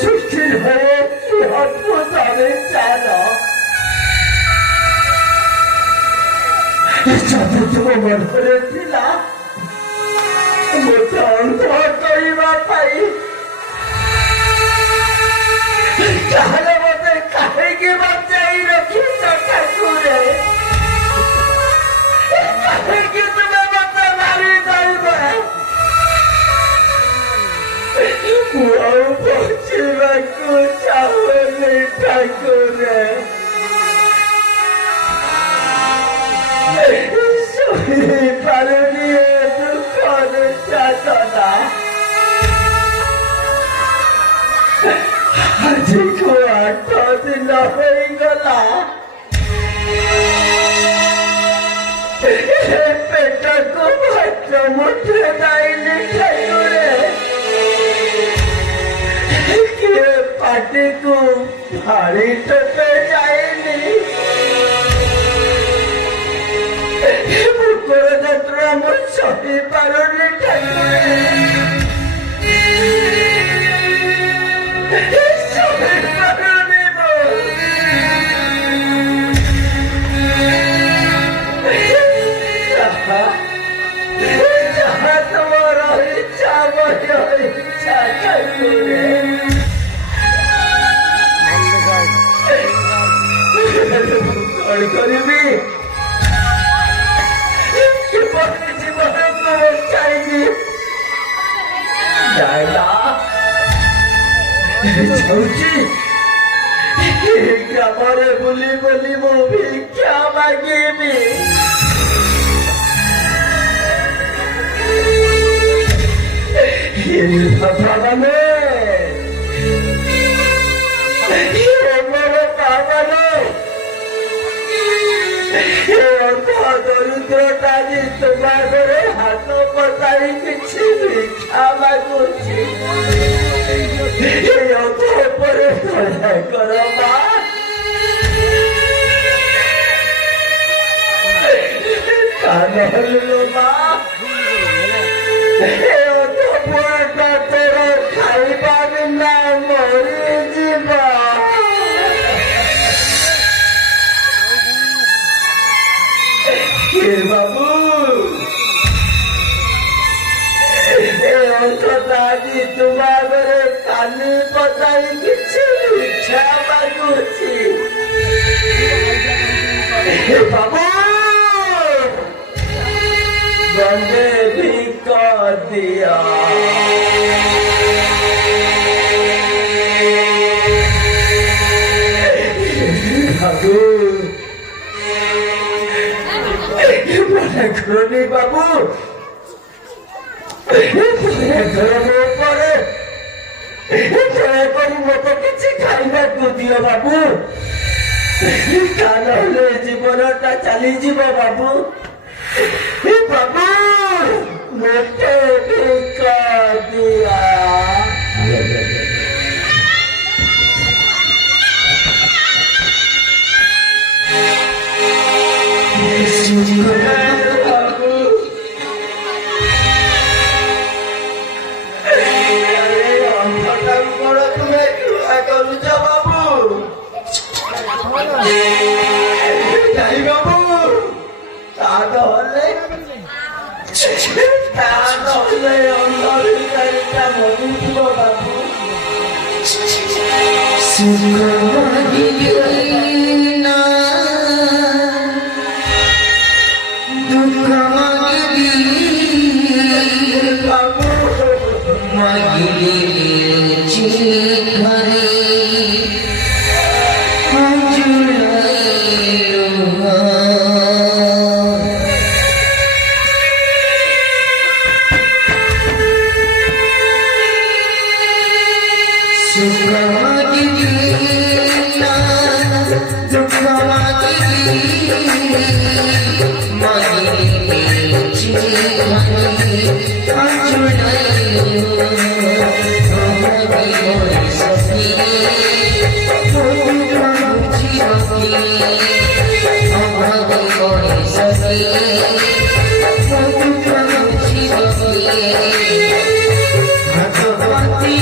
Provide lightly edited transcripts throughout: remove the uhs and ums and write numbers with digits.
সুস্থির হয়ে কি অদ্ভুত হবে জানো? যতটুকু মন করেছিলাম মতো অন্ধ করিবা পাই তাহলে মতে কাহিকে বাঁচাই রখিস ঠাকুরে, কাহিকে তুমি মতে মারি যাইবে পৌঁছিବାକୁ ଚାହୁଁନି ଠାକୁରେ। ଶୋଇପାରୁନି ଏ ଦୁଃଖର ଯାତନା। ଆଜିକୁ 8 ଦିନ ହୋଇଗଲା ପେଟକୁ ଭାତ ମୁଠେ ଖାଇଲି ଠାକୁରେ, ପାଟିକୁ ଭାରି ଟୋପେ ଯାଇନି, ବୁକୁର ଯାତ୍ରା ମୁଁ ସହିପାରୁନି ଠାକୁରେ, ସହିପାରୁନି ମୁଁ। ଯାହା ତୁମର ଇଚ୍ଛା ମୋର ଇଚ୍ଛା ଠାକୁରେ। କଣ କରିବି? କିପରି ଜୀବନକୁ ବଞ୍ଚାଇବି? ଯାଉଛି ଗ୍ରାମରେ ବୁଲି ବୁଲି ମୁଁ ଭିକ୍ଷା ମାଗିବି। ଭଗବାନେ ଦରିଦ୍ରଟା ଯେ ତୁମ ଘରେ ହାତ ପତାଇ କିଛି ଭିକ୍ଷା ମାଗୁଛି, ଅଧ ଉପରେ ଦୟା କର ମା। କାନ ହଲିଲ ମା, ଅଧ ପୁଅଟା ତୋର ଖାଇବା ବିନା ମରିଯିବ। ବାବୁ ଅନ୍ତଦାଦି ତୁମ ଆଗରେ କାନି ପତାଇ କିଛି ଇଚ୍ଛା ମାଗୁଛି। ବାବୁ ଗଣ୍ଡେ ଭିକ ଦିଅ। ବାବୁ ঘরনি বাবু ঘর পরে দয়াকরি মতো কিছু খাইବାକୁ দিଅ বাবু, ତା ନହେଲେ ଜୀବନଟା ଚାଲିଯିବ ବାବୁ। ବାବୁ ମୋତେ ଭିକ ଦିଅ। भगवती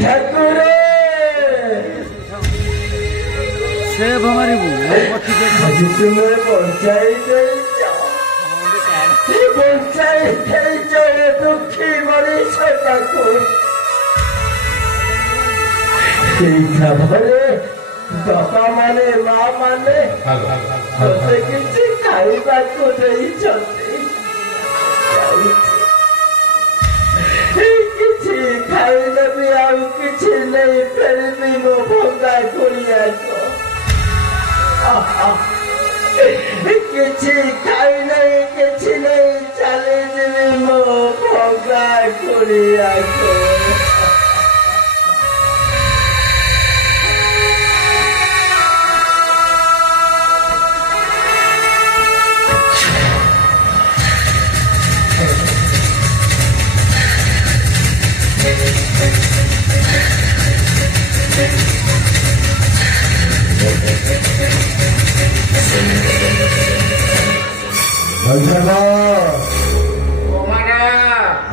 ঠাকুর সে ভামারি আজ তুমি বঞ্চাই বঞ্চাই দুঃখী মরিস ঠাকুর সেই খাবারে বাবা মানে মা মানে মତେ କିଛି ଖାଇବାକୁ ଦେଇଛନ୍ତି କିଛି ଖାଇଲେ ବି ଆଉ କିଛି ନେଇପାରିବି ମୋ ଭଙ୍ଗା କୁଳିଆକୁ କିଛି ଖାଇଲେ କିଛି ନେଇ ଚାଲିଯିବି ମୋ ଭଙ୍ଗା କୁଳିଆକୁ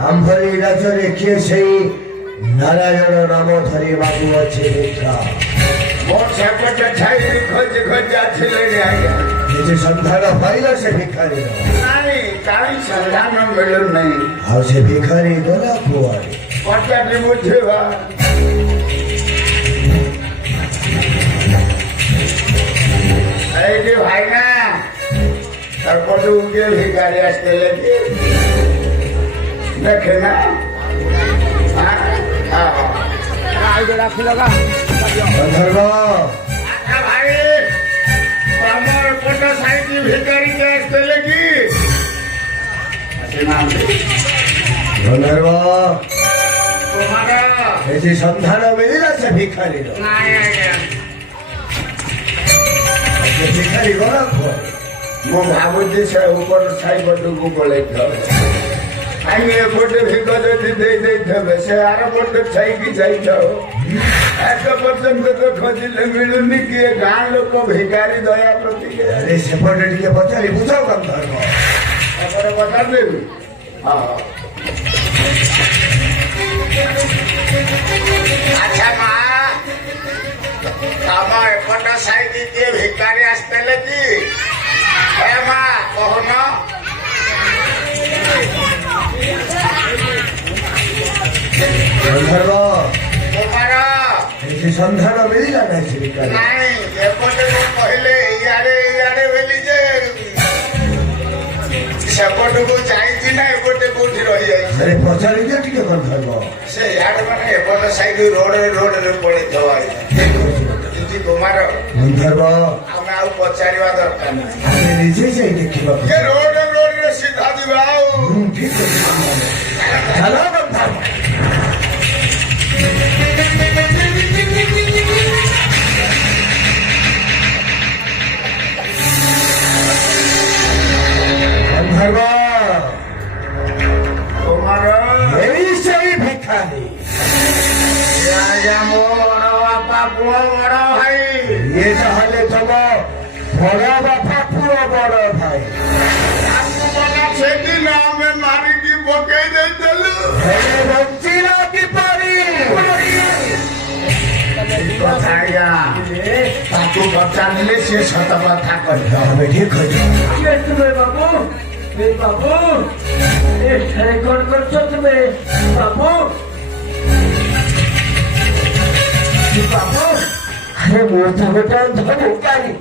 आम्भरी राजरे किए सेई नारायण नाम धरी बाबू अच्छे देखा मोर सेपट छाई खोज खोज आछिले आया जे संधान पाइला से भिखारी नाही काई संधान मिलु नहीं आ से भिखारी गला कुआरी पटाटी मुझेवा अरे जी भाई ना তারপর উঠে ভিখারি আসতে লেগে দেখে না ভাই আমার কোটা সাইডে ভিখারিতে আসতে লেগে সন্ধান মিলিলা সে ভিখারি ভিখারি গলা ମୁଁ ଭାବୁଛି ସେ ଉପର ଛାଇପଟକୁ ପଳେଇଥିବ ଆମେ ଏପଟେ ଭିକ ଯଦି ଦେଇ ଦେଇଥିବେ ସେ ଆର ପଟେ ଛାଇକି ଯାଇଥାଉ ଏକ ପର୍ଯ୍ୟନ୍ତ ତ ଖୋଜିଲେ ମିଳୁନି କିଏ ଗାଁ ଲୋକ ଭିକାରୀ ଦୟା ପ୍ରତି ସେପଟେ ଟିକେ ପଚାରି ବୁଝାଉ କାମ ଧର୍ମ ତାପରେ ପଚାରିଦେବି ଆଚ୍ଛା ମା ତମ ଏପଟ ସାଇଡ୍ କିଏ ଭିକାରୀ ଆସିଥିଲେ କି ମା କହୁନ ସନ୍ଧାନ ମିଳିଲା ନାଇଁ ଏପଟେ କହିଲେ ଇଆଡେ ଇଆଡେ ବୋଲି ଯେ ସେପଟକୁ ଯାଇଛି ନା ଏପଟେ କୋଉଠି ରହିଯାଇଛି ପଚାରିଲେ ଟିକେ କରିଦେବ ସେ ଇଆଡେ ମାନେ ଏପଟ ସାଇଡ୍ ରୋଡରେ ପଳେଇଥିବ କୁମାର ଆମେ ଆଉ ପଚାରିବା ଦରକାର ନାହିଁ ନିଜେ ଯାଇ ଦେଖିବା ରୋଡରେ ସିଧା ଯିବା ଆଉ ଠିକ କୁମାର ଏଇ ସେଇ ଭିଖାରୀ ପୁଅ ବଡ ଭାଇ ଇଏ ତାହେଲେ ତମ ବଡ ବାପା ପୁଅ ବଡ ଭାଇ ସେଦିନ ଆମେ ମାରିକି ପକେଇ ଦେଇଥିଲୁ ବଞ୍ଚିଲା କିପରି ଆଜ୍ଞା ତାକୁ ପଚାରିଲେ ସିଏ ସତ କଥା କହିବ ଆମେ ଠିକ ତୁମେ ବାବୁ ବାବୁ ଏଠାରେ କଣ କରୁଛ ତୁମେ ବାବୁ अरे मोर तो बेटा धोखारी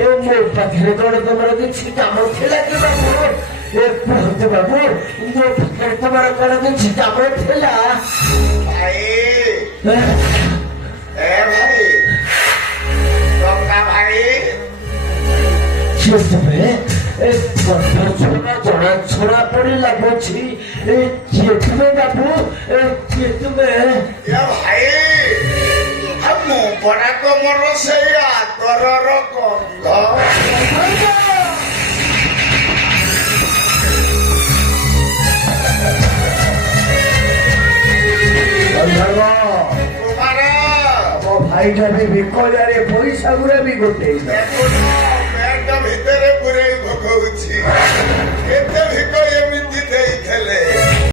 ए मोर पाखरे कौन तुमर किसी काम थिला कि बाबू ए कहते बाबू मो पाखरे तो ତମର କଣ କିଛି କାମ ଥିଲା? ଭାଇ ଏ ଭାଇ ଟଙ୍କା ଭାଇ କିଏ ତମେ? ଏ କଥା ଶୁଣା ଜଣା ଛଣା ପରି ଲାଗୁଛି। ଏ କିଏ ତୁମେ ବାବୁ? ଏ କିଏ ତୁମେ? ଏ ଭାଇ ମୁଁ ପରା ତମର ସେଇ ଆଦରର ଗନ୍ଧ। କୁମାର ମୋ ଭାଇଟା ବି ବିକଳରେ ପଇସା ଗୁରା ବି ଗୋଟେ ଦେଖୁନ ପେଟ ଭିତରେ ପୁରେଇ ପକଉଛି।